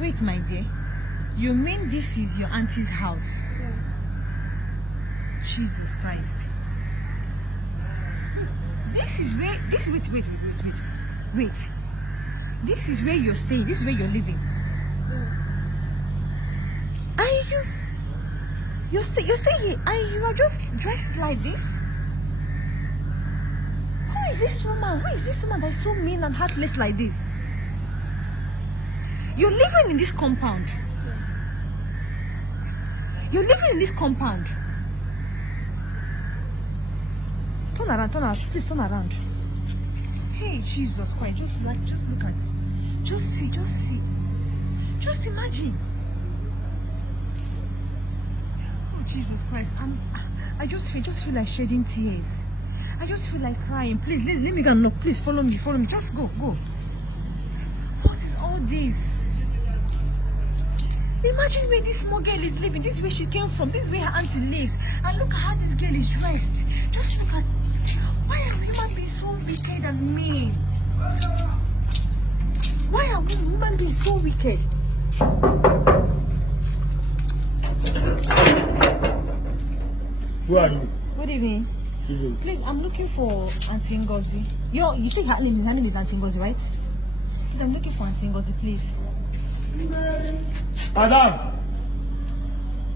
Wait, my dear. You mean this is your auntie's house? Yes. Jesus Christ. This is where wait. This is where you're staying. This is where you're living. Yes. Are you're staying here and you are just dressed like this? Who is this woman? Who is this woman that is so mean and heartless like this? You're living in this compound. Yes. You're living in this compound. Turn around, please turn around. Hey, Jesus Christ, just look at, just see, just imagine. Oh, Jesus Christ, I just feel like shedding tears. I just feel like crying. Please, let me go and knock. Please follow me, just go. What is all this? Imagine where this small girl is living. This is where she came from. This is where her auntie lives. And look at how this girl is dressed. Just look at. Why are human beings so wicked and mean? Why are human beings so wicked? Who are you? Good evening. Please, I'm looking for Auntie Ngozi. You say her name is Auntie Ngozi, right? Please, I'm looking for Auntie Ngozi, please. Madam!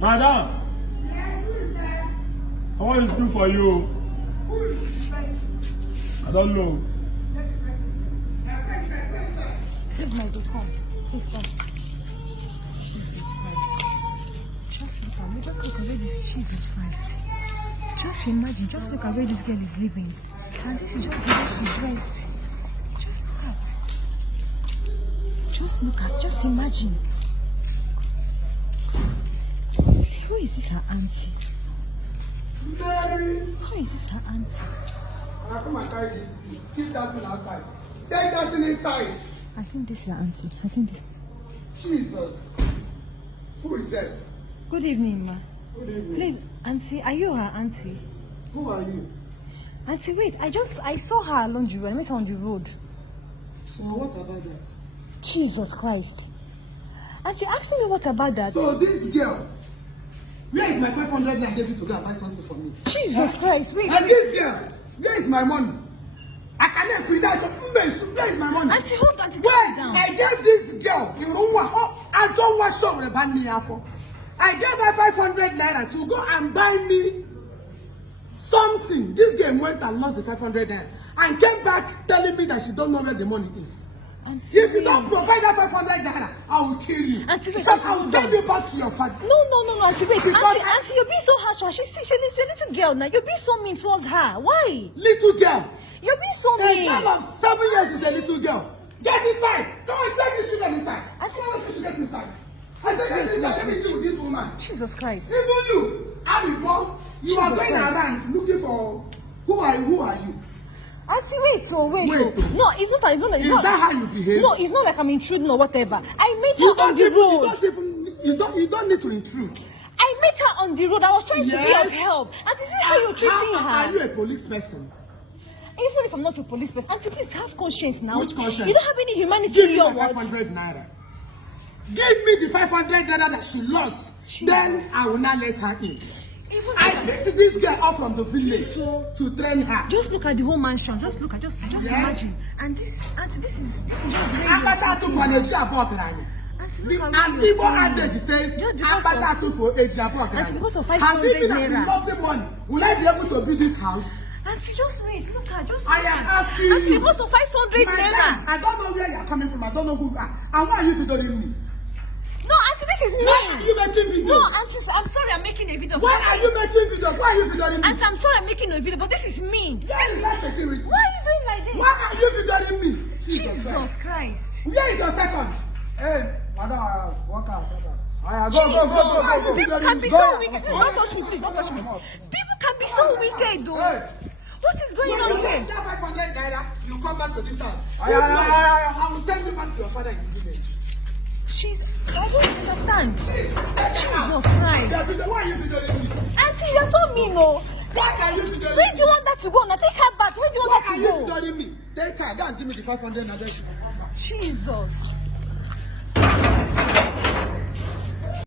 Yes, who is that? Someone is looking for you. Who is that? I don't know. Please, my dear, come. Please come. Jesus Christ. Just look at where this Jesus Christ. Just imagine, just look at where this girl is living. And this is just the way she's dressed. Just imagine. Who is this her auntie? Mary. Who is this her auntie? Come and carry this. Keep that thing outside. Take that thing inside. I think this is her auntie. Jesus. Who is that? Good evening, ma. Good evening. Please, auntie, are you her auntie? Who are you? Auntie, wait, I saw her along the road. I met her on the road. So what about that? Jesus Christ. Auntie, asking me what about that? So this girl, where is my 500 I gave you to go and buy something for me? Jesus Christ, wait. And this girl, where is my money? I cannot quit that. Where is my money? Auntie, hold on. Wait, I gave this girl, I don't want show with a band me for. I gave her 500 naira to go and buy me something. This girl went and lost the 500 naira and came back telling me that she don't know where the money is. Auntie, if you don't provide that 500 naira, I will kill you. Auntie, wait, I will send you back to your father. No, Auntie, wait. Auntie, you're being so harsh. She's a little girl now. You're being so mean towards her. Why? Little girl. You're being so mean. A girl of 7 years is a little girl. Get inside. Come on, take this children inside. Auntie, come on, you should get inside. I said, get inside. Let me deal with this woman. Jesus Christ. Even you, Abiyamo, you are going around looking for who are you? Auntie, wait. No, it's not. Is that how you behave? No, it's not like I'm intruding or whatever. I met her on the road. You don't need to intrude. I met her on the road. I was trying to be of help. Auntie, this is how you're treating her. Are you a police person? Even if I'm not a police person, Auntie, please have conscience now. Which conscience? You don't have any humanity Give in me your the words. 500 naira. Give me the 500 naira that she lost. Then I will not let her in. I picked this girl up from the village to train her. Just look at the whole mansion. Just imagine. And this is just very And people adage says, because of 500 naira. Will I be able to build this house? Auntie, just wait. Look at just. I am asking you. Auntie, because of 500 naira. I don't know where you are coming from. I don't know who you are. And why are you figuring me? No, Auntie, this is me. Why are you making videos? No, Auntie, I'm sorry, I'm making a video. Why are you making videos? Why are you figuring me? Auntie, I'm sorry, I'm making a video, but this is me. That is not security. Why are you doing like this? Why are you figuring me? Jesus Christ. Where is your second? Hey, madam, walk out. Go. People can be so wicked. Don't touch me, please. Don't touch me. People can be so wicked, though. Hey. What is going on here? That 500 naira, you come back to this house. I will send you back to your father in the village. I don't understand. Jesus Christ. Why are you doing this? Auntie, you're so mean, oh. Why are you doing this? Where do you want that to go? Now take her back. Where do you want that to go? Why are you doing me? Take her. Go and give me the 500 naira. Jesus.